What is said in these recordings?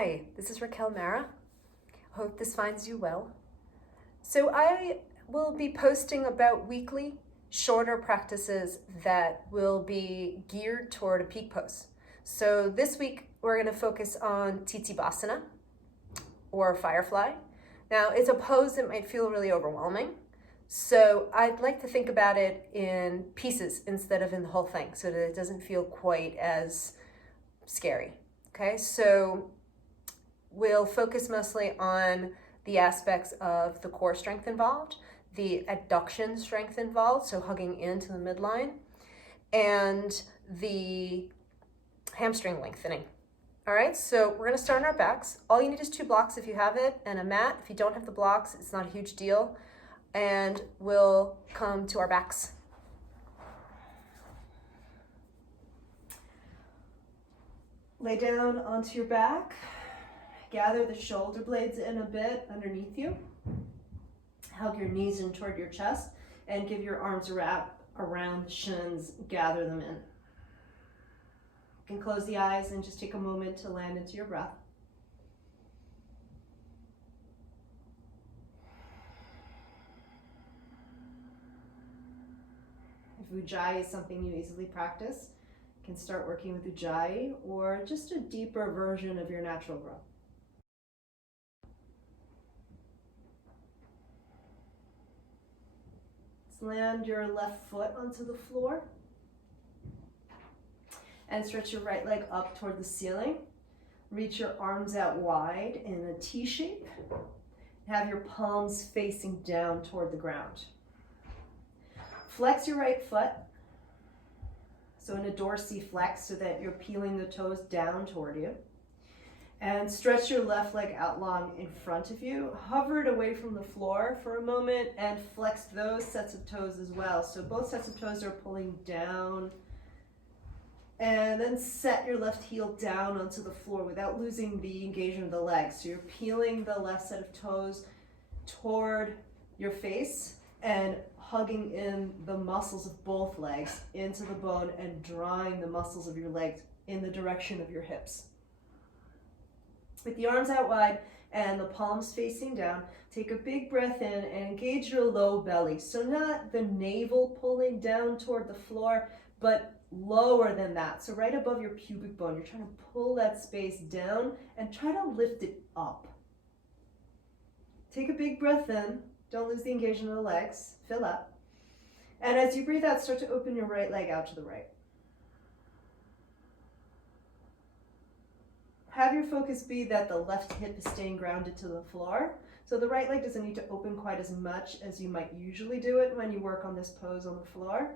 Hi, this is Raquel Mara. Hope this finds you well. So I will be posting about weekly, shorter practices that will be geared toward a peak pose. So this week we're going to focus on Tittibhasana or firefly. Now it's a pose that might feel really overwhelming. So I'd like to think about it in pieces instead of in the whole thing so that it doesn't feel quite as scary. Okay, so we'll focus mostly on the aspects of the core strength involved, the adduction strength involved, so hugging into the midline, and the hamstring lengthening. All right, so we're gonna start on our backs. All you need is 2 blocks if you have it, and a mat. If you don't have the blocks, it's not a huge deal. And we'll come to our backs. Lay down onto your back. Gather the shoulder blades in a bit underneath you. Hug your knees in toward your chest and give your arms a wrap around the shins. Gather them in. You can close the eyes and just take a moment to land into your breath. If Ujjayi is something you easily practice, you can start working with Ujjayi or just a deeper version of your natural breath. Land your left foot onto the floor and stretch your right leg up toward the ceiling. Reach your arms out wide in a T shape. Have your palms facing down toward the ground. Flex your right foot, so in a dorsiflex so that you're peeling the toes down toward you. And stretch your left leg out long in front of you. Hover it away from the floor for a moment and flex those sets of toes as well. So both sets of toes are pulling down. And then set your left heel down onto the floor without losing the engagement of the legs. So you're peeling the left set of toes toward your face and hugging in the muscles of both legs into the bone and drawing the muscles of your legs in the direction of your hips. With the arms out wide and the palms facing down, take a big breath in and engage your low belly. So not the navel pulling down toward the floor, but lower than that. So right above your pubic bone, you're trying to pull that space down and try to lift it up. Take a big breath in. Don't lose the engagement of the legs. Fill up. And as you breathe out, start to open your right leg out to the right. Have your focus be that the left hip is staying grounded to the floor. So the right leg doesn't need to open quite as much as you might usually do it when you work on this pose on the floor.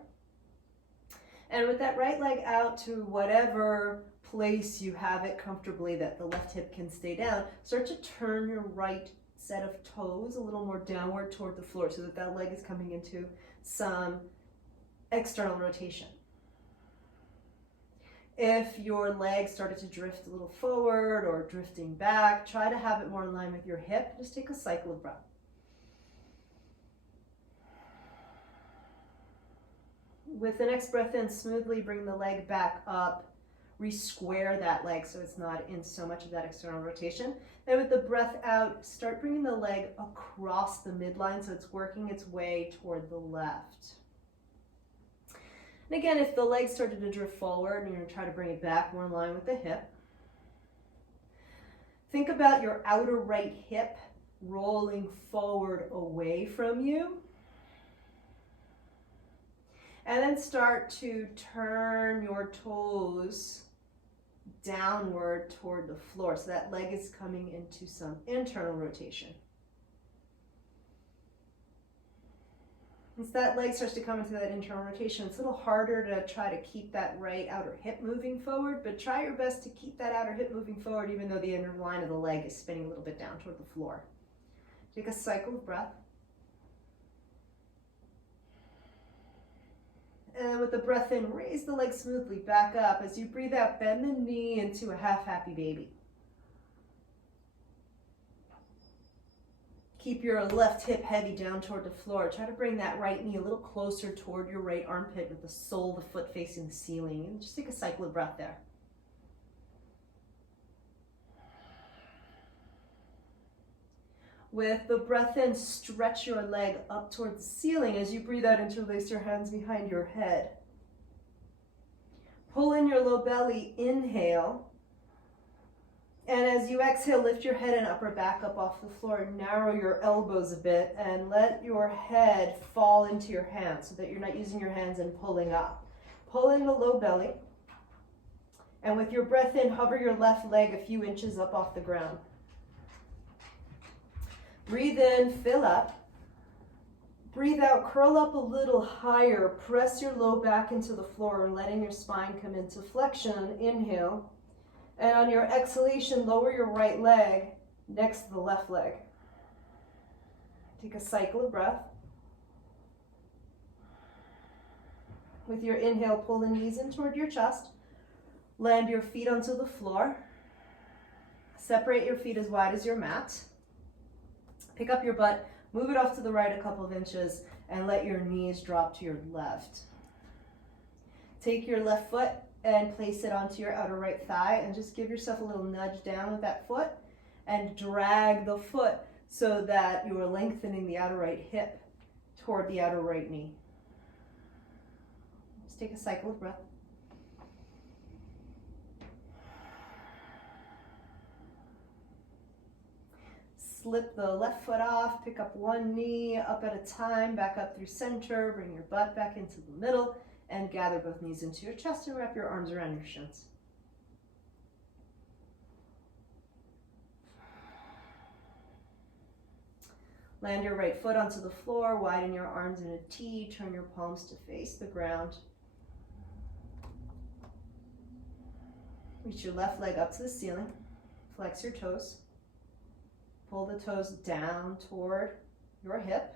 And with that right leg out to whatever place you have it comfortably that the left hip can stay down, start to turn your right set of toes a little more downward toward the floor so that that leg is coming into some external rotation. If your leg started to drift a little forward or drifting back, try to have it more in line with your hip. Just take a cycle of breath. With the next breath in, smoothly bring the leg back up. Re-square that leg so it's not in so much of that external rotation. Then with the breath out, start bringing the leg across the midline so it's working its way toward the left. And again, if the leg started to drift forward and you're going to try to bring it back more in line with the hip, think about your outer right hip rolling forward away from you. And then start to turn your toes downward toward the floor. So that leg is coming into some internal rotation. Once that leg starts to come into that internal rotation, it's a little harder to try to keep that right outer hip moving forward, but try your best to keep that outer hip moving forward even though the inner line of the leg is spinning a little bit down toward the floor. Take a cycle of breath. And with the breath in, raise the leg smoothly back up. As you breathe out, bend the knee into a half happy baby. Keep your left hip heavy down toward the floor. Try to bring that right knee a little closer toward your right armpit with the sole of the foot facing the ceiling. And just take a cycle of breath there. With the breath in, stretch your leg up toward the ceiling. As you breathe out, interlace your hands behind your head. Pull in your low belly, inhale. And as you exhale, lift your head and upper back up off the floor. Narrow your elbows a bit and let your head fall into your hands so that you're not using your hands and pulling up. Pull in the low belly. And with your breath in, hover your left leg a few inches up off the ground. Breathe in, fill up. Breathe out, curl up a little higher. Press your low back into the floor, letting your spine come into flexion. Inhale. And on your exhalation, lower your right leg next to the left leg. Take a cycle of breath. With your inhale, pull the knees in toward your chest. Land your feet onto the floor. Separate your feet as wide as your mat. Pick up your butt, move it off to the right a couple of inches, and let your knees drop to your left. Take your left foot and place it onto your outer right thigh, and just give yourself a little nudge down with that foot, and drag the foot so that you are lengthening the outer right hip toward the outer right knee. Just take a cycle of breath. Slip the left foot off, pick up one knee up at a time, back up through center, bring your butt back into the middle, and gather both knees into your chest and wrap your arms around your shins. Land your right foot onto the floor, widen your arms in a T, turn your palms to face the ground. Reach your left leg up to the ceiling, flex your toes. Pull the toes down toward your hip.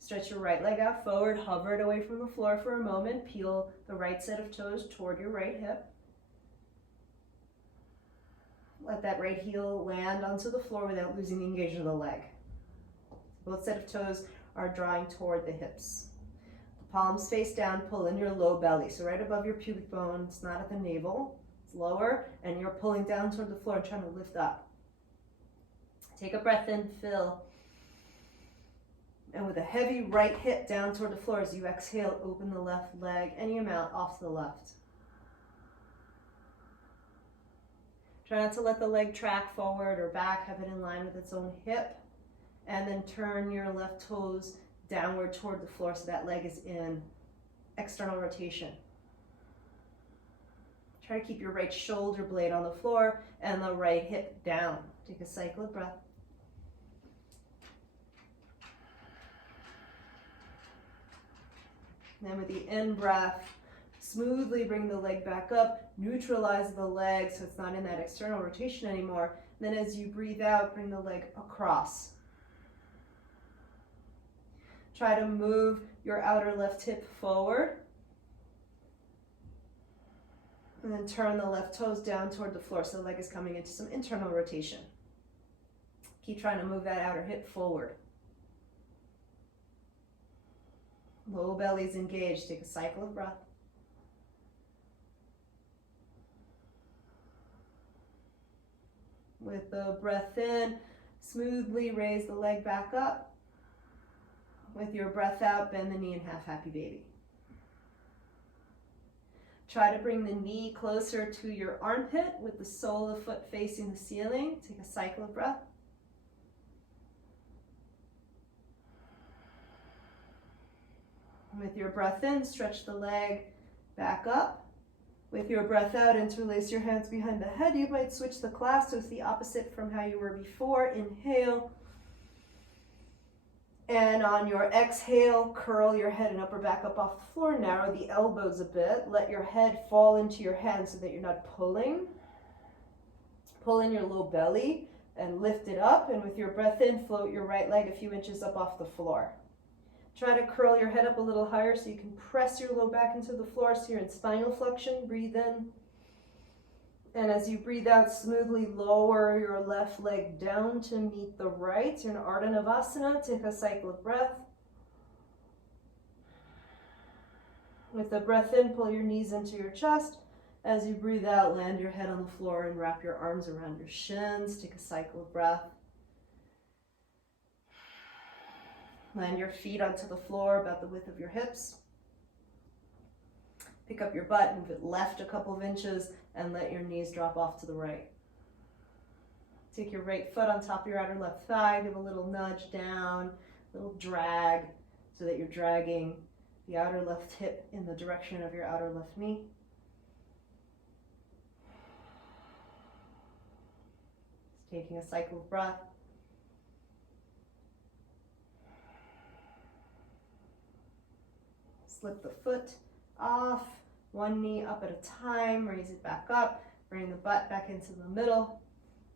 Stretch your right leg out forward, hover it away from the floor for a moment. Peel the right set of toes toward your right hip. Let that right heel land onto the floor without losing the engagement of the leg. Both set of toes are drawing toward the hips. The palms face down, pull in your low belly. So right above your pubic bone, it's not at the navel. It's lower, and you're pulling down toward the floor and trying to lift up. Take a breath in, fill. And with a heavy right hip down toward the floor, as you exhale, open the left leg any amount off to the left. Try not to let the leg track forward or back, have it in line with its own hip. And then turn your left toes downward toward the floor so that leg is in external rotation. Try to keep your right shoulder blade on the floor and the right hip down. Take a cycle of breath. Then with the in-breath, smoothly bring the leg back up, neutralize the leg so it's not in that external rotation anymore. Then as you breathe out, bring the leg across. Try to move your outer left hip forward. And then turn the left toes down toward the floor so the leg is coming into some internal rotation. Keep trying to move that outer hip forward. Low belly is engaged. Take a cycle of breath. With the breath in, smoothly raise the leg back up. With your breath out, bend the knee in half happy baby. Try to bring the knee closer to your armpit with the sole of the foot facing the ceiling. Take a cycle of breath. With your breath in, stretch the leg back up. With your breath out, interlace your hands behind the head. You might switch the class so it's the opposite from how you were before. Inhale. And on your exhale, curl your head and upper back up off the floor. Narrow the elbows a bit. Let your head fall into your hands so that you're not pulling. Pull in your low belly and lift it up. And with your breath in, float your right leg a few inches up off the floor. Try to curl your head up a little higher so you can press your low back into the floor so you're in spinal flexion. Breathe in. And as you breathe out, smoothly lower your left leg down to meet the right. You're in Tittibhasana. Take a cycle of breath. With the breath in, pull your knees into your chest As you breathe out, land your head on the floor and wrap your arms around your shins. Take a cycle of breath. Land your feet onto the floor about the width of your hips. Pick up your butt, move it left a couple of inches, and let your knees drop off to the right. Take your right foot on top of your outer left thigh, give a little nudge down, a little drag, so that you're dragging the outer left hip in the direction of your outer left knee. Just taking a cycle of breath. Slip the foot off, one knee up at a time, raise it back up, bring the butt back into the middle,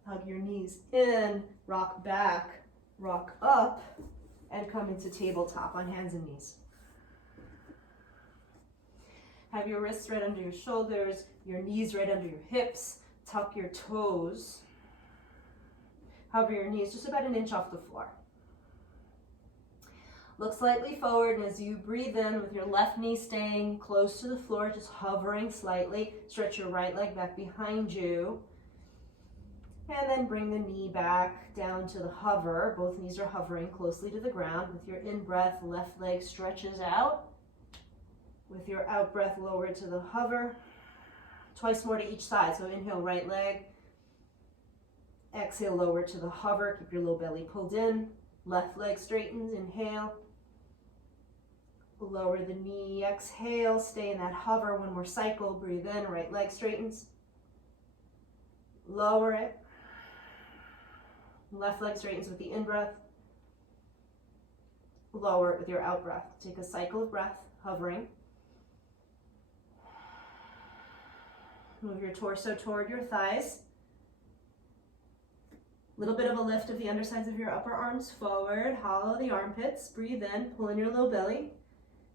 hug your knees in, rock back, rock up, and come into tabletop on hands and knees. Have your wrists right under your shoulders, your knees right under your hips, tuck your toes, hover your knees just about an inch off the floor. Look slightly forward, and as you breathe in with your left knee staying close to the floor, just hovering slightly, stretch your right leg back behind you, and then bring the knee back down to the hover. Both knees are hovering closely to the ground. With your in-breath, left leg stretches out. With your out-breath, lower to the hover. Twice more to each side, so inhale, right leg. Exhale, lower to the hover. Keep your low belly pulled in. Left leg straightens, inhale. Lower the knee, exhale, stay in that hover. One more cycle, breathe in, right leg straightens. Lower it. Left leg straightens with the in-breath. Lower it with your out-breath. Take a cycle of breath, hovering. Move your torso toward your thighs. Little bit of a lift of the undersides of your upper arms forward, hollow the armpits, breathe in, pull in your low belly,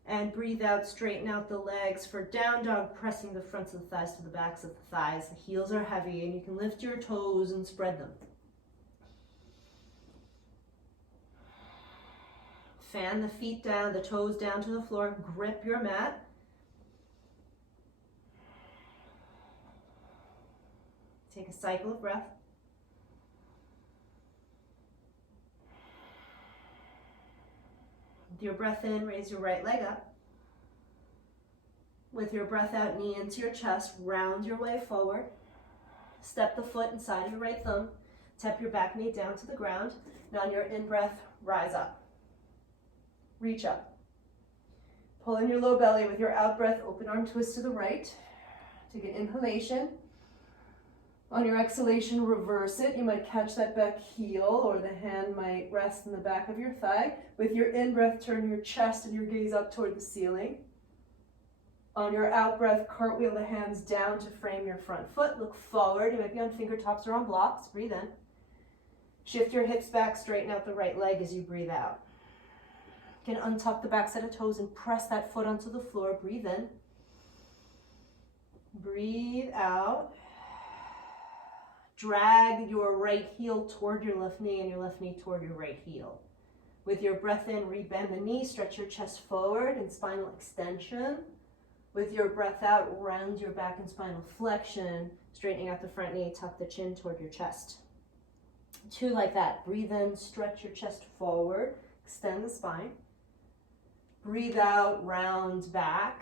and breathe out, straighten out the legs for down dog, pressing the fronts of the thighs to the backs of the thighs. The heels are heavy, and you can lift your toes and spread them. Fan the feet down, the toes down to the floor, grip your mat. Take a cycle of breath. With your breath in, raise your right leg up. With your breath out, knee into your chest, round your way forward. Step the foot inside your right thumb. Tap your back knee down to the ground. Now on your in-breath, rise up. Reach up. Pull in your low belly with your out-breath, open arm twist to the right. Take an inhalation. On your exhalation, reverse it. You might catch that back heel, or the hand might rest in the back of your thigh. With your in-breath, turn your chest and your gaze up toward the ceiling. On your out-breath, cartwheel the hands down to frame your front foot. Look forward. You might be on fingertips or on blocks. Breathe in. Shift your hips back, straighten out the right leg as you breathe out. You can untuck the back set of toes and press that foot onto the floor. Breathe in. Breathe out. Drag your right heel toward your left knee and your left knee toward your right heel. With your breath in, rebend the knee, stretch your chest forward in spinal extension. With your breath out, round your back in spinal flexion, straightening out the front knee, tuck the chin toward your chest. 2 like that. Breathe in, stretch your chest forward, extend the spine. Breathe out, round back,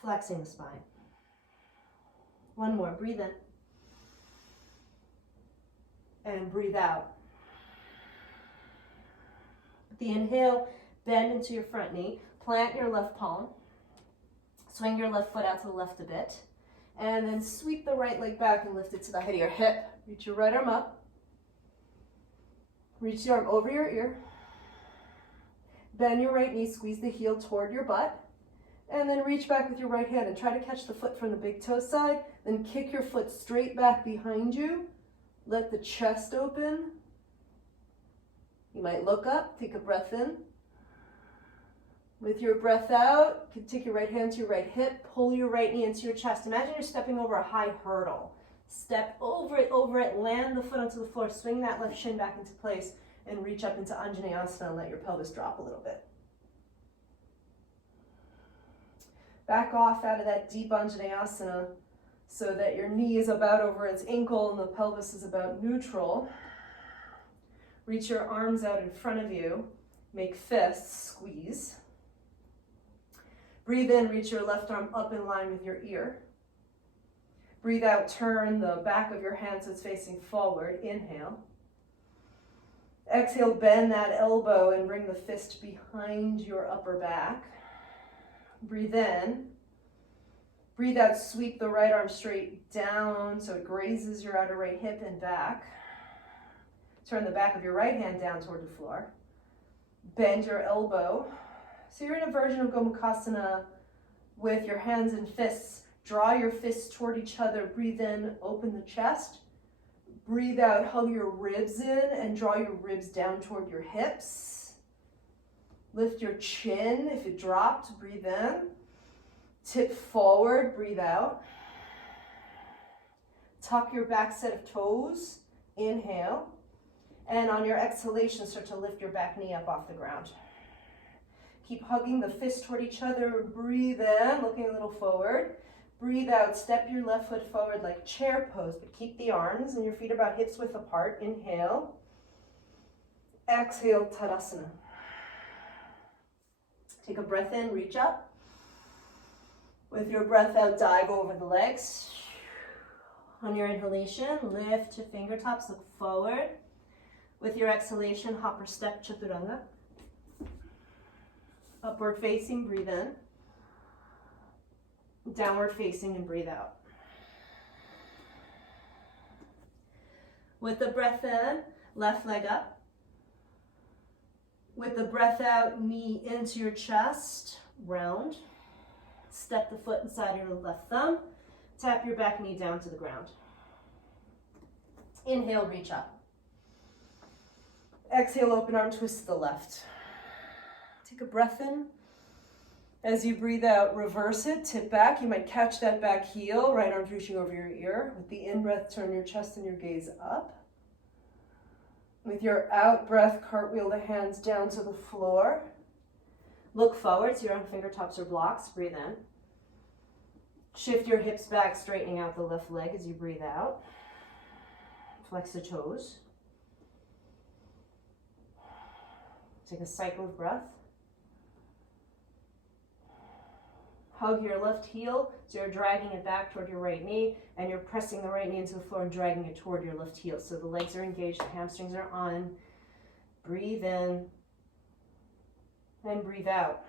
flexing the spine. 1 more, breathe in. And breathe out. With the inhale, bend into your front knee, plant your left palm, swing your left foot out to the left a bit, and then sweep the right leg back and lift it to the height of your hip. Reach your right arm up. Reach the arm over your ear. Bend your right knee, squeeze the heel toward your butt, and then reach back with your right hand and try to catch the foot from the big toe side, then kick your foot straight back behind you. Let the chest open. You might look up, take a breath in. With your breath out, you can take your right hand to your right hip, pull your right knee into your chest. Imagine you're stepping over a high hurdle. Step over it, land the foot onto the floor, swing that left shin back into place, and reach up into Anjaneyasana and let your pelvis drop a little bit. Back off out of that deep Anjaneyasana. so that your knee is about over its ankle and the pelvis is about neutral. Reach your arms out in front of you. Make fists, squeeze. Breathe in, reach your left arm up in line with your ear. Breathe out, turn the back of your hand so it's facing forward. Inhale. Exhale, bend that elbow and bring the fist behind your upper back. Breathe in. Breathe out, sweep the right arm straight down so it grazes your outer right hip and back. Turn the back of your right hand down toward the floor. Bend your elbow. So you're in a version of Gomukhasana with your hands and fists. Draw your fists toward each other. Breathe in, open the chest. Breathe out, hug your ribs in and draw your ribs down toward your hips. Lift your chin. If it dropped, breathe in. Tip forward, breathe out. Tuck your back set of toes. Inhale. And on your exhalation, start to lift your back knee up off the ground. Keep hugging the fists toward each other. Breathe in, looking a little forward. Breathe out, step your left foot forward like chair pose, but keep the arms and your feet about hips width apart. Inhale. Exhale, Tittibhasana. Take a breath in, reach up. With your breath out, dive over the legs. On your inhalation, lift to fingertips, look forward. With your exhalation, hop or step, chaturanga. Upward facing, breathe in. Downward facing and breathe out. With the breath in, left leg up. With the breath out, knee into your chest, round. Step the foot inside your left thumb. Tap your back knee down to the ground. Inhale, reach up. Exhale, open arm, twist to the left. Take a breath in. As you breathe out, reverse it, tip back. You might catch that back heel, right arm's reaching over your ear. With the in-breath, turn your chest and your gaze up. With your out-breath, cartwheel the hands down to the floor. Look forward so your own fingertips are blocks. Breathe in. Shift your hips back, straightening out the left leg as you breathe out. Flex the toes. Take a cycle of breath. Hug your left heel, so you're dragging it back toward your right knee, and you're pressing the right knee into the floor and dragging it toward your left heel. So the legs are engaged, the hamstrings are on. Breathe in, and breathe out.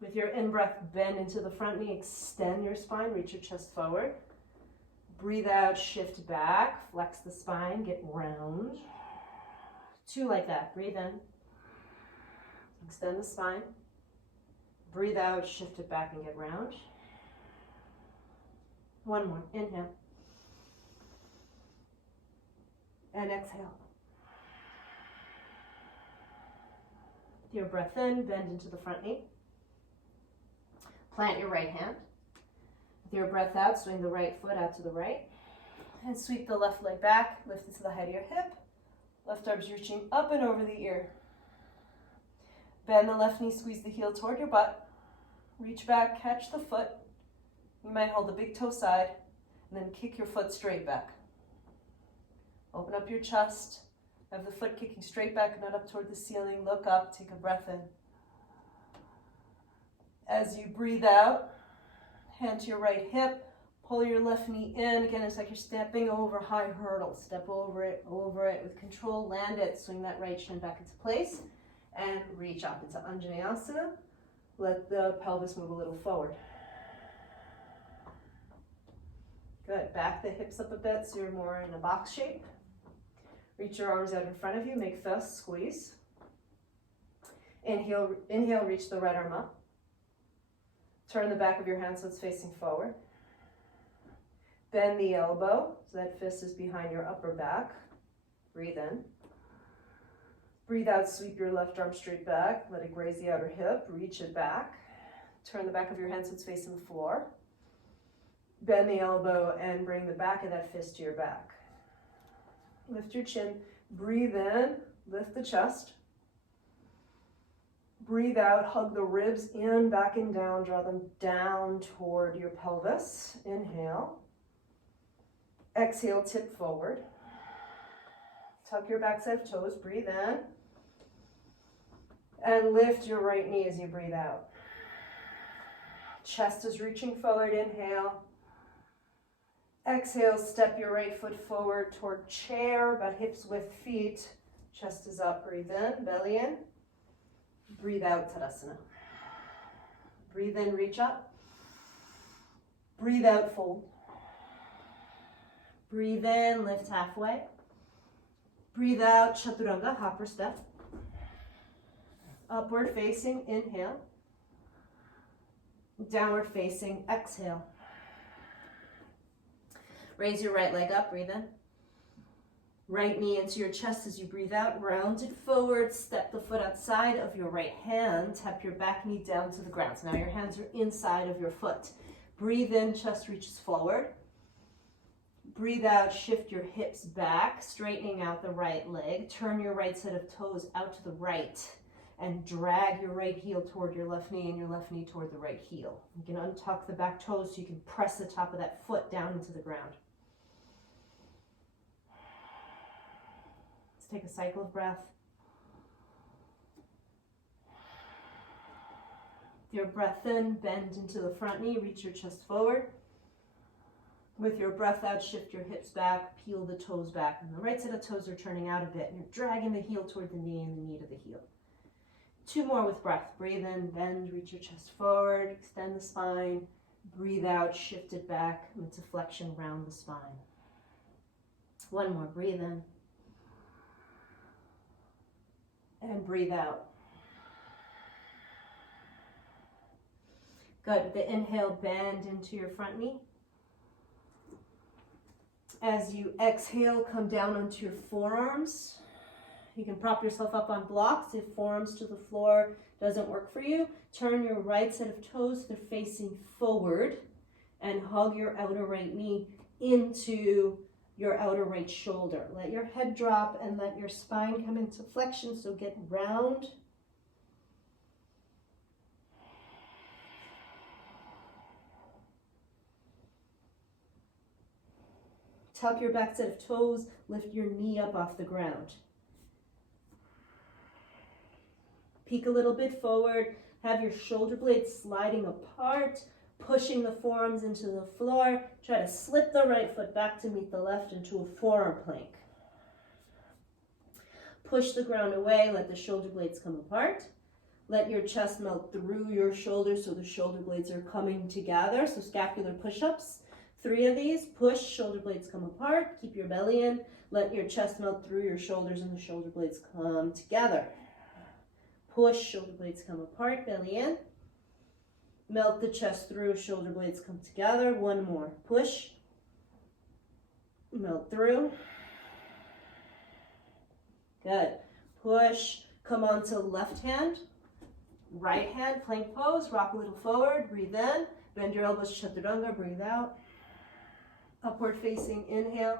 With your in-breath, bend into the front knee, extend your spine, reach your chest forward. Breathe out, shift back, flex the spine, get round. 2 like that. Breathe in, extend the spine. Breathe out, shift it back and get round. 1 more. Inhale. And exhale. With your breath in, bend into the front knee. Plant your right hand. With your breath out, swing the right foot out to the right. And sweep the left leg back, lift it to the height of your hip. Left arm's reaching up and over the ear. Bend the left knee, squeeze the heel toward your butt. Reach back, catch the foot. You might hold the big toe side, and then kick your foot straight back. Open up your chest. Have the foot kicking straight back, not up toward the ceiling. Look up, take a breath in. As you breathe out, hand to your right hip, pull your left knee in. Again, it's like you're stepping over high hurdle. Step over it with control, land it, swing that right shin back into place, and reach up into Anjaneyasana. Let the pelvis move a little forward. Good, back the hips up a bit so you're more in a box shape. Reach your arms out in front of you, make fists, squeeze. Inhale, reach the right arm up. Turn the back of your hand so it's facing forward. Bend the elbow so that fist is behind your upper back. Breathe in. Breathe out, sweep your left arm straight back. Let it graze the outer hip, reach it back. Turn the back of your hand so it's facing the floor. Bend the elbow and bring the back of that fist to your back. Lift your chin, breathe in, lift the chest. Breathe out, hug the ribs in, back and down, draw them down toward your pelvis. Inhale. Exhale, tip forward. Tuck your backside of toes, breathe in. And lift your right knee as you breathe out. Chest is reaching forward, inhale. Exhale, step your right foot forward toward chair, but hips width feet. Chest is up, breathe in, belly in. Breathe out, Tadasana. Breathe in, reach up. Breathe out, fold. Breathe in, lift halfway. Breathe out, Chaturanga, hopper step. Upward facing, inhale. Downward facing, exhale. Raise your right leg up, breathe in. Right knee into your chest as you breathe out, round it forward, step the foot outside of your right hand, tap your back knee down to the ground. So now your hands are inside of your foot. Breathe in, chest reaches forward. Breathe out, shift your hips back, straightening out the right leg. Turn your right set of toes out to the right and drag your right heel toward your left knee and your left knee toward the right heel. You can untuck the back toes so you can press the top of that foot down into the ground. Let's take a cycle of breath. With your breath in, bend into the front knee, reach your chest forward. With your breath out, shift your hips back, peel the toes back. And the right set of toes are turning out a bit, and you're dragging the heel toward the knee and the knee to the heel. 2 more with breath. Breathe in, bend, reach your chest forward, extend the spine. Breathe out, shift it back into flexion around the spine. 1 more, breathe in. And breathe out. Good. With the inhale, bend into your front knee. As you exhale, come down onto your forearms. You can prop yourself up on blocks if forearms to the floor doesn't work for you. Turn your right set of toes so they're facing forward and hug your outer right knee into your outer right shoulder. Let your head drop and let your spine come into flexion, so get round. Tuck your back set of toes, lift your knee up off the ground. Peek a little bit forward, have your shoulder blades sliding apart, pushing the forearms into the floor. Try to slip the right foot back to meet the left into a forearm plank. Push the ground away, let the shoulder blades come apart. Let your chest melt through your shoulders so the shoulder blades are coming together. So scapular push-ups. 3 of these, push, shoulder blades come apart, keep your belly in, let your chest melt through your shoulders and the shoulder blades come together. Push, shoulder blades come apart, belly in. Melt the chest through, shoulder blades come together. 1 more, push, melt through. Good. Push, come onto left hand, right hand, plank pose, rock a little forward, breathe in, bend your elbows, chaturanga, breathe out. Upward facing, inhale.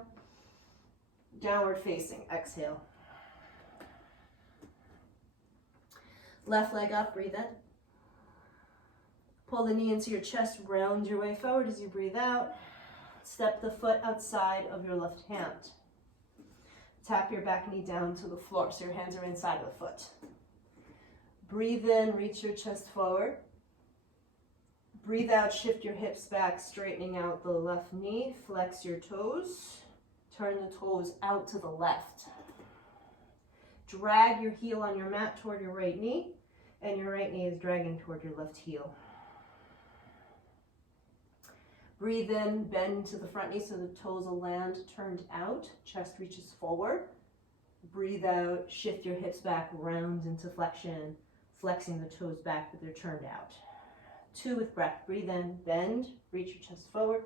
Downward facing, exhale. Left leg up, breathe in. Pull the knee into your chest, round your way forward as you breathe out. Step the foot outside of your left hand. Tap your back knee down to the floor so your hands are inside of the foot. Breathe in, reach your chest forward. Breathe out, shift your hips back, straightening out the left knee. Flex your toes. Turn the toes out to the left. Drag your heel on your mat toward your right knee, and your right knee is dragging toward your left heel. Breathe in, bend to the front knee so the toes will land turned out. Chest reaches forward. Breathe out, shift your hips back, round into flexion, flexing the toes back, but they're turned out. 2 with breath. Breathe in, bend, reach your chest forward.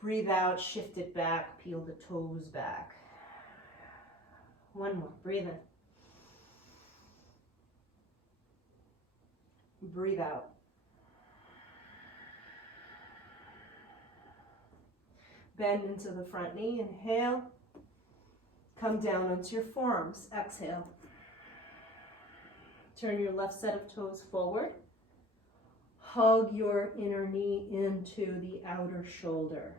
Breathe out, shift it back, peel the toes back. 1 more. Breathe in. Breathe out. Bend into the front knee. Inhale. Come down onto your forearms. Exhale. Turn your left set of toes forward. Hug your inner knee into the outer shoulder.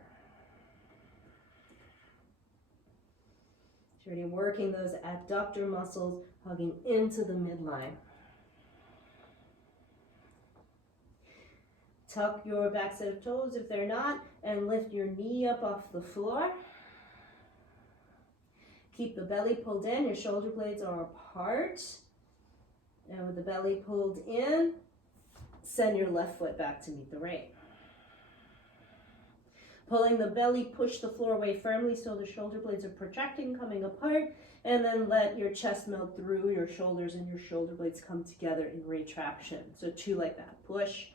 So you're working those adductor muscles, hugging into the midline. Tuck your back set of toes if they're not, and lift your knee up off the floor. Keep the belly pulled in, your shoulder blades are apart. And with the belly pulled in, send your left foot back to meet the right. Pulling the belly, push the floor away firmly so the shoulder blades are protracting, coming apart, and then let your chest melt through your shoulders and your shoulder blades come together in retraction. So 2 like that. Push,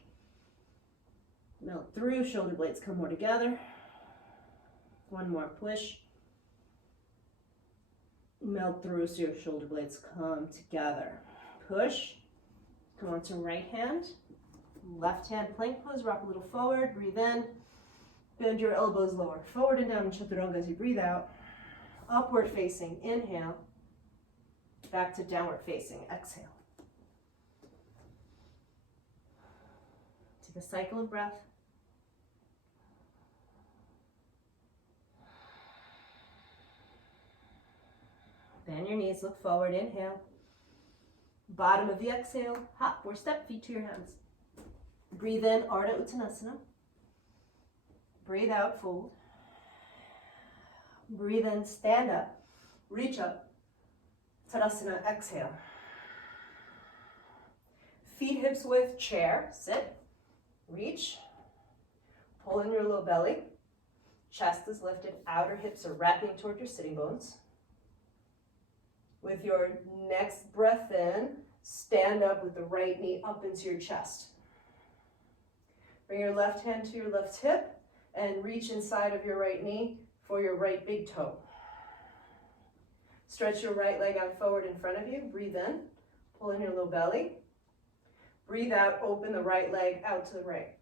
melt through, shoulder blades come more together. 1 more, push, melt through so your shoulder blades come together. Push, come on to right hand. Left hand plank pose, rock a little forward, breathe in. Bend your elbows lower, forward and down in chaturanga as you breathe out. Upward facing, inhale. Back to downward facing, exhale. Take a cycle of breath. Bend your knees, look forward, inhale. Bottom of the exhale, hop or step, feet to your hands. Breathe in, Ardha Uttanasana. Breathe out, fold. Breathe in, stand up, reach up. Tadasana, exhale. Feet hips width, chair, sit, reach. Pull in your low belly. Chest is lifted, outer hips are wrapping toward your sitting bones. With your next breath in, stand up with the right knee up into your chest. Bring your left hand to your left hip and reach inside of your right knee for your right big toe. Stretch your right leg out forward in front of you. Breathe in, pull in your low belly. Breathe out, open the right leg out to the right.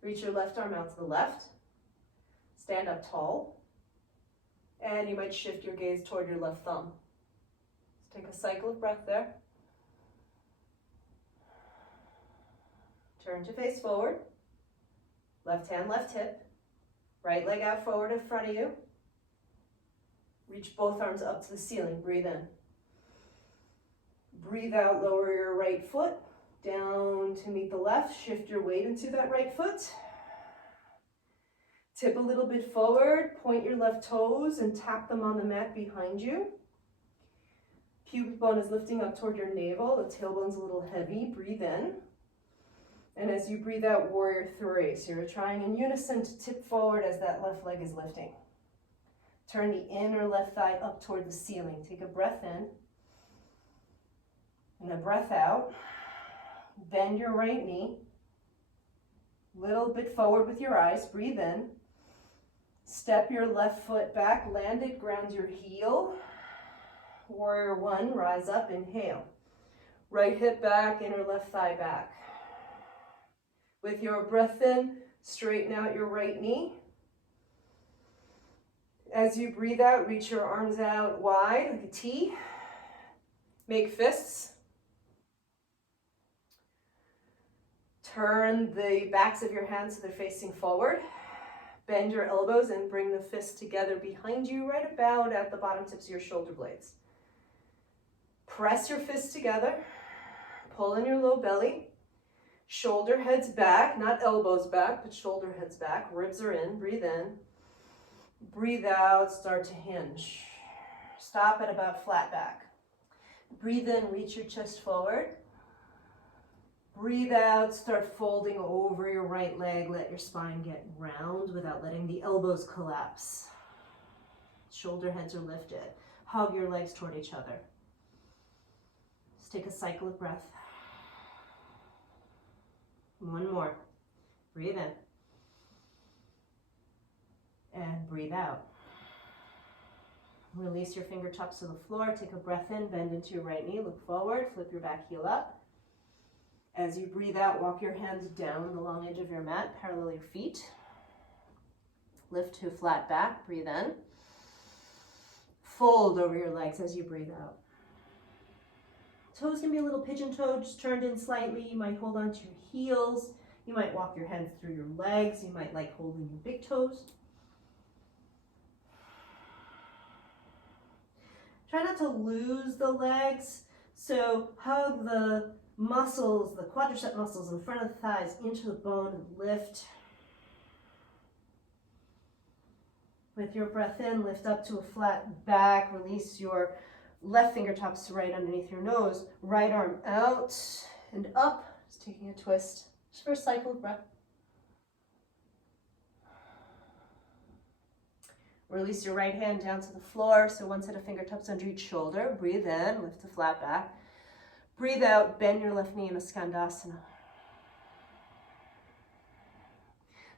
Reach your left arm out to the left. Stand up tall. And you might shift your gaze toward your left thumb. Let's take a cycle of breath there. Turn to face forward. Left hand, left hip. Right leg out forward in front of you. Reach both arms up to the ceiling. Breathe in. Breathe out, lower your right foot down to meet the left. Shift your weight into that right foot. Tip a little bit forward, point your left toes and tap them on the mat behind you. Pubic bone is lifting up toward your navel, the tailbone's a little heavy, breathe in. And as you breathe out, warrior 3. So you're trying in unison to tip forward as that left leg is lifting. Turn the inner left thigh up toward the ceiling. Take a breath in and a breath out. Bend your right knee. Little bit forward with your eyes, breathe in. Step your left foot back, land it, ground your heel. Warrior 1, rise up, inhale. Right hip back, inner left thigh back. With your breath in, straighten out your right knee. As you breathe out, reach your arms out wide like a T. Make fists. Turn the backs of your hands so they're facing forward. Bend your elbows and bring the fists together behind you, right about at the bottom tips of your shoulder blades. Press your fists together. Pull in your low belly. Shoulder heads back, not elbows back, but shoulder heads back. Ribs are in, breathe in. Breathe out, start to hinge. Stop at about flat back. Breathe in, reach your chest forward. Breathe out, start folding over your right leg. Let your spine get round without letting the elbows collapse. Shoulder heads are lifted. Hug your legs toward each other. Just take a cycle of breath. 1 more. Breathe in. And breathe out. Release your fingertips to the floor. Take a breath in, bend into your right knee, look forward, flip your back heel up. As you breathe out, walk your hands down the long edge of your mat, parallel your feet. Lift to flat back, breathe in. Fold over your legs as you breathe out. Toes can be a little pigeon-toed, just turned in slightly. You might hold onto your heels. You might walk your hands through your legs. You might like holding your big toes. Try not to lose the legs. So hug the muscles, the quadricep muscles in front of the thighs into the bone and lift. With your breath in, lift up to a flat back. Release your left fingertips right underneath your nose. Right arm out and up. Just taking a twist. Just for a cycle of breath. Release your right hand down to the floor. So one set of fingertips under each shoulder. Breathe in, lift a flat back. Breathe out, bend your left knee in a skandasana.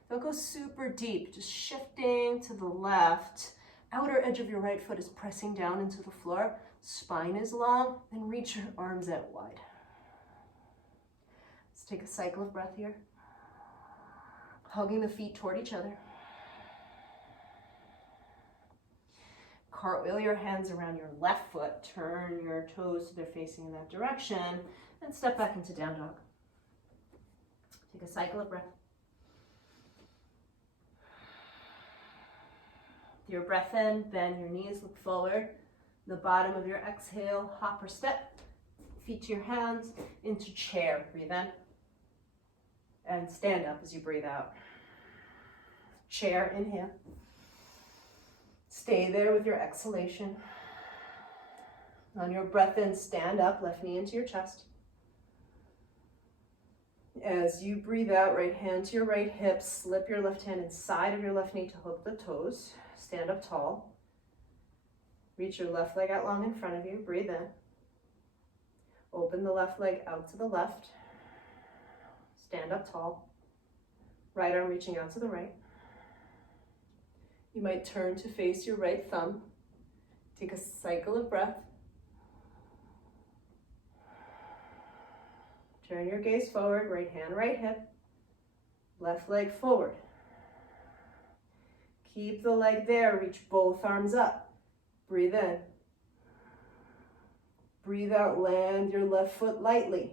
Don't go super deep, just shifting to the left. Outer edge of your right foot is pressing down into the floor. Spine is long, then reach your arms out wide. Let's take a cycle of breath here. Hugging the feet toward each other. Cartwheel your hands around your left foot. Turn your toes so they're facing in that direction. And step back into down dog. Take a cycle of breath. With your breath in, bend your knees, look forward. The bottom of your exhale, hop or step. Feet to your hands, into chair. Breathe in. And stand up as you breathe out. Chair, inhale. Stay there with your exhalation. On your breath in, stand up, left knee into your chest. As you breathe out, right hand to your right hip, slip your left hand inside of your left knee to hook the toes. Stand up tall. Reach your left leg out long in front of you. Breathe in. Open the left leg out to the left. Stand up tall. Right arm reaching out to the right. You might turn to face your right thumb. Take a cycle of breath. Turn your gaze forward, right hand, right hip. Left leg forward. Keep the leg there, reach both arms up. Breathe in. Breathe out, land your left foot lightly.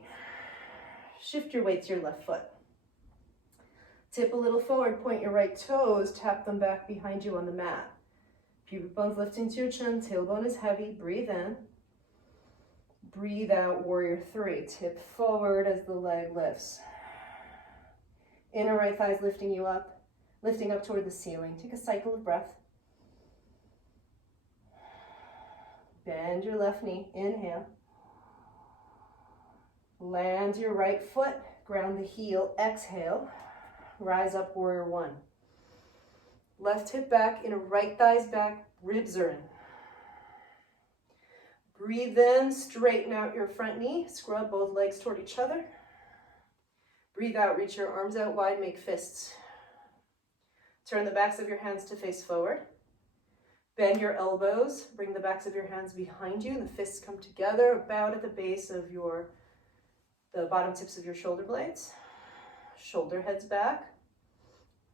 Shift your weight to your left foot. Tip a little forward, point your right toes, tap them back behind you on the mat. Pubic bones lifting to your chin, tailbone is heavy, breathe in. Breathe out, warrior three. Tip forward as the leg lifts. Inner right thigh is lifting you up, lifting up toward the ceiling. Take a cycle of breath. Bend your left knee, inhale. Land your right foot, ground the heel, exhale. Rise up, warrior one. Left hip back, inner right thigh's back, ribs are in. Breathe in, straighten out your front knee, scrub both legs toward each other. Breathe out, reach your arms out wide, make fists. Turn the backs of your hands to face forward. Bend your elbows, bring the backs of your hands behind you, and the fists come together about at the base of the bottom tips of your shoulder blades. Shoulder heads back,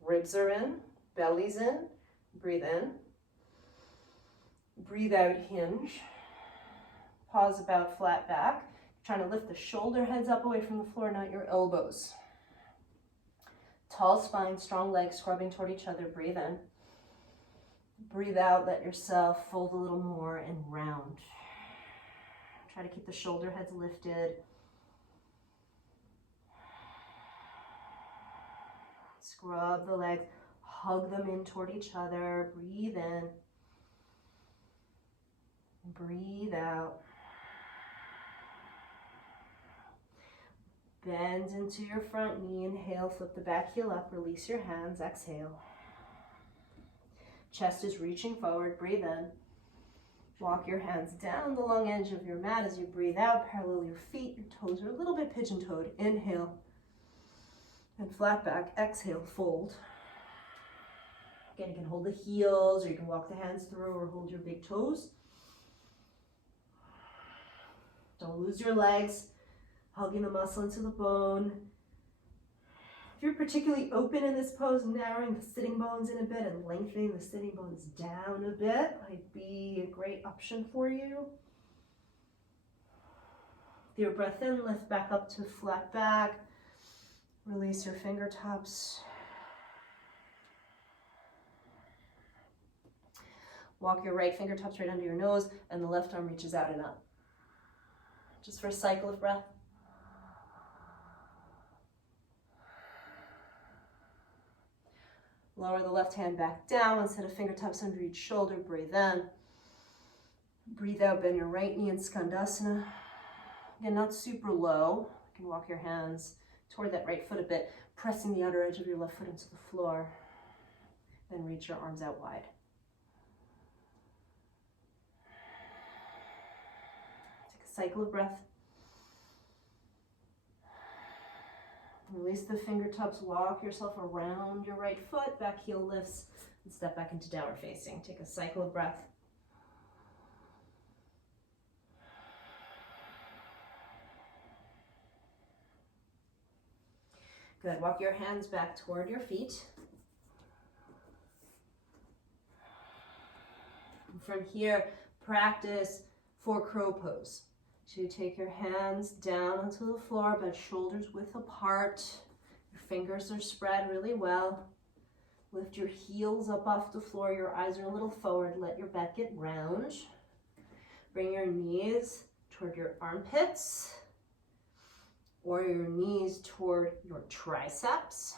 ribs are in, belly's in, breathe in. Breathe out, hinge. Pause about flat back. Trying to lift the shoulder heads up away from the floor, not your elbows. Tall spine, strong legs scrubbing toward each other, breathe in. Breathe out, let yourself fold a little more and round. Try to keep the shoulder heads lifted. Scrub the legs, hug them in toward each other. Breathe in. Breathe out. Bend into your front knee. Inhale, flip the back heel up. Release your hands. Exhale. Chest is reaching forward. Breathe in. Walk your hands down the long edge of your mat as you breathe out. Parallel your feet. Your toes are a little bit pigeon-toed. Inhale. And flat back, exhale, fold. Again, you can hold the heels, or you can walk the hands through, or hold your big toes. Don't lose your legs. Hugging the muscle into the bone. If you're particularly open in this pose, narrowing the sitting bones in a bit and lengthening the sitting bones down a bit might be a great option for you. With your breath in, lift back up to flat back. Release your fingertips. Walk your right fingertips right under your nose, and the left arm reaches out and up. Just for a cycle of breath. Lower the left hand back down instead of fingertips under each shoulder. Breathe in. Breathe out, bend your right knee in Skandasana. Again, not super low. You can walk your hands toward that right foot a bit, pressing the outer edge of your left foot into the floor. Then reach your arms out wide. Take a cycle of breath. Release the fingertips, walk yourself around your right foot, back heel lifts, and step back into downward facing. Take a cycle of breath. Good, walk your hands back toward your feet. And from here, practice for crow pose. So you take your hands down onto the floor, but shoulders width apart. Your fingers are spread really well. Lift your heels up off the floor. Your eyes are a little forward. Let your back get round. Bring your knees toward your armpits, or your knees toward your triceps,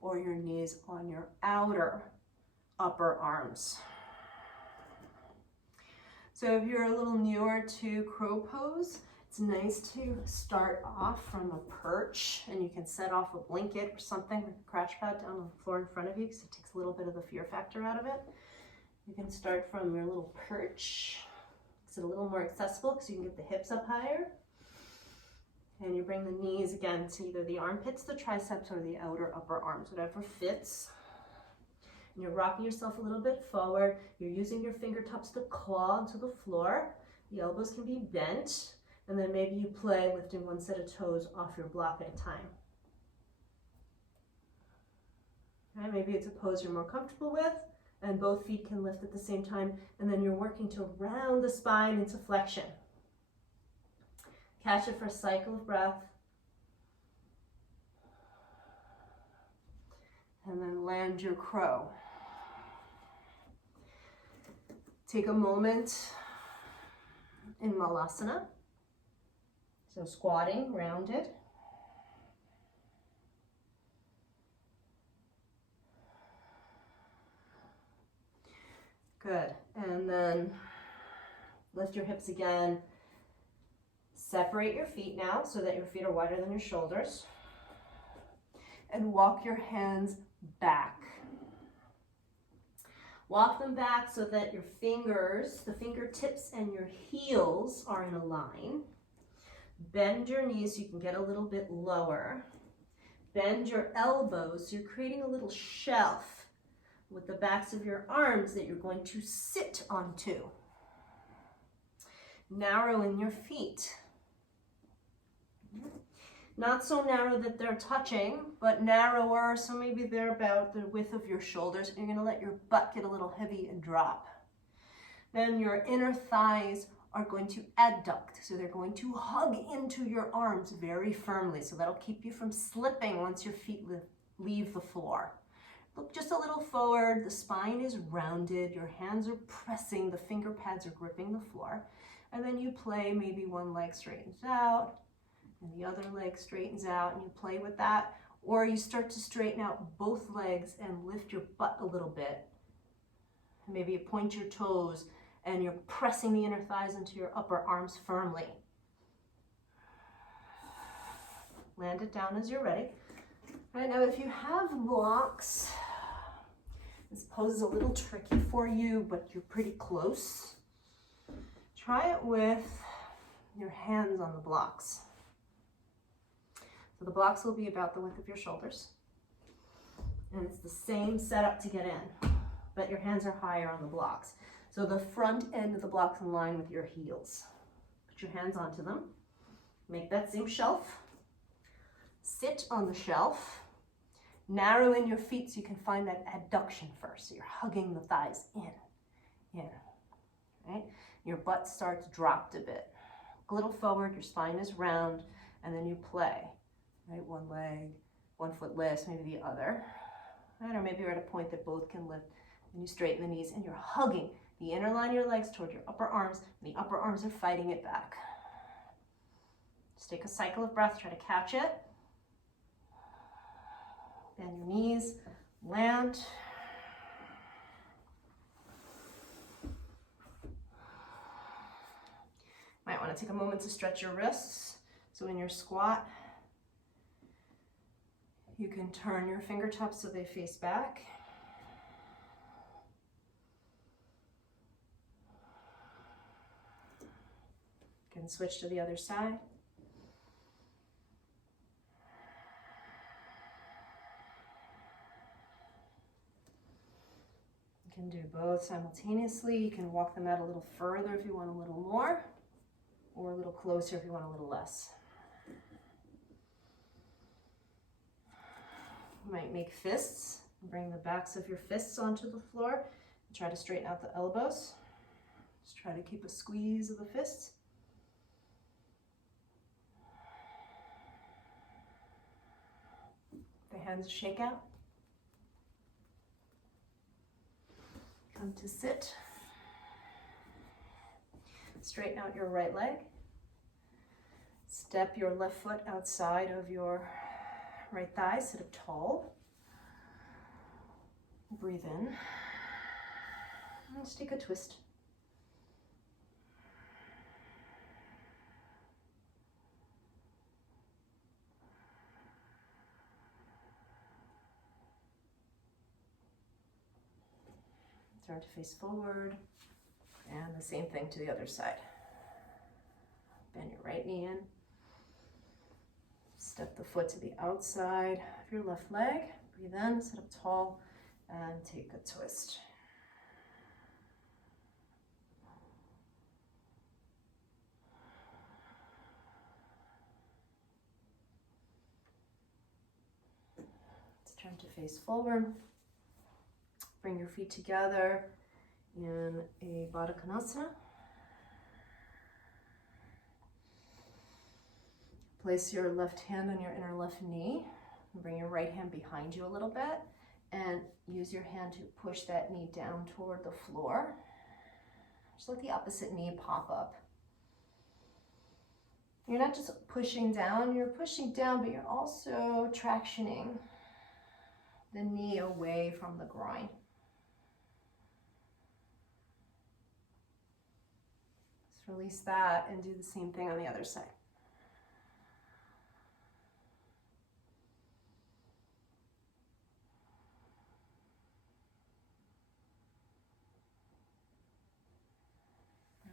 or your knees on your outer upper arms. So if you're a little newer to crow pose, it's nice to start off from a perch, and you can set off a blanket or something, like a crash pad down on the floor in front of you, because it takes a little bit of the fear factor out of it. You can start from your little perch. It's a little more accessible because you can get the hips up higher. And you bring the knees again to either the armpits, the triceps, or the outer upper arms, whatever fits. And you're rocking yourself a little bit forward. You're using your fingertips to claw onto the floor. The elbows can be bent. And then maybe you play lifting one set of toes off your block at a time. Okay, maybe it's a pose you're more comfortable with, and both feet can lift at the same time. And then you're working to round the spine into flexion. Catch it for a cycle of breath. And then land your crow. Take a moment in Malasana. So squatting, rounded. Good. And then lift your hips again. Separate your feet now so that your feet are wider than your shoulders. And walk your hands back. Walk them back so that your fingers, the fingertips and your heels are in a line. Bend your knees so you can get a little bit lower. Bend your elbows so you're creating a little shelf with the backs of your arms that you're going to sit onto. Narrow in your feet. Not so narrow that they're touching, but narrower, so maybe they're about the width of your shoulders. You're gonna let your butt get a little heavy and drop. Then your inner thighs are going to adduct, so they're going to hug into your arms very firmly, so that'll keep you from slipping once your feet leave the floor. Look just a little forward, the spine is rounded, your hands are pressing, the finger pads are gripping the floor, and then you play, maybe one leg straightens out, and the other leg straightens out, and you play with that. Or you start to straighten out both legs and lift your butt a little bit. Maybe you point your toes, and you're pressing the inner thighs into your upper arms firmly. Land it down as you're ready. All right, now if you have blocks, this pose is a little tricky for you, but you're pretty close. Try it with your hands on the blocks. So the blocks will be about the width of your shoulders. And it's the same setup to get in, but your hands are higher on the blocks. So the front end of the block's in line with your heels. Put your hands onto them. Make that same shelf. Sit on the shelf. Narrow in your feet so you can find that adduction first. So you're hugging the thighs in, right? Your butt starts dropped a bit. A little forward, your spine is round, and then you play, right? One leg, 1 foot lifts, maybe the other, right? Or maybe you're at a point that both can lift, and you straighten the knees, and you're hugging the inner line of your legs toward your upper arms, and the upper arms are fighting it back. Just take a cycle of breath, try to catch it. Bend your knees, land. Might want to take a moment to stretch your wrists. So in your squat, you can turn your fingertips so they face back. You can switch to the other side. You can do both simultaneously. You can walk the mat a little further if you want a little more, or a little closer if you want a little less. You might make fists. Bring the backs of your fists onto the floor and try to straighten out the elbows. Just try to keep a squeeze of the fists. The hands shake out. Come to sit. Straighten out your right leg. Step your left foot outside of your right thigh. Sit up tall. Breathe in. Let's take a twist. Turn to face forward, and the same thing to the other side. Bend your right knee in. Step the foot to the outside of your left leg. Breathe in, sit up tall, and take a twist. Let's turn to face forward. Bring your feet together in a Baddha Konasana. Place your left hand on your inner left knee. Bring your right hand behind you a little bit and use your hand to push that knee down toward the floor. Just let the opposite knee pop up. You're not just pushing down, but you're also tractioning the knee away from the groin. Just release that and do the same thing on the other side.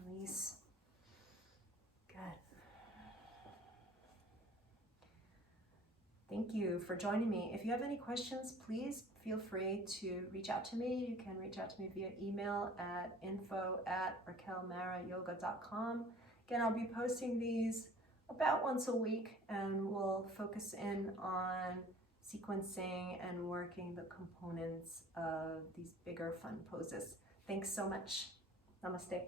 Release. Good. Thank you for joining me. If you have any questions, please feel free to reach out to me. You can reach out to me via email at info@raquelmarayoga.com. Again, I'll be posting these about once a week, and we'll focus in on sequencing and working the components of these bigger fun poses. Thanks so much. Namaste.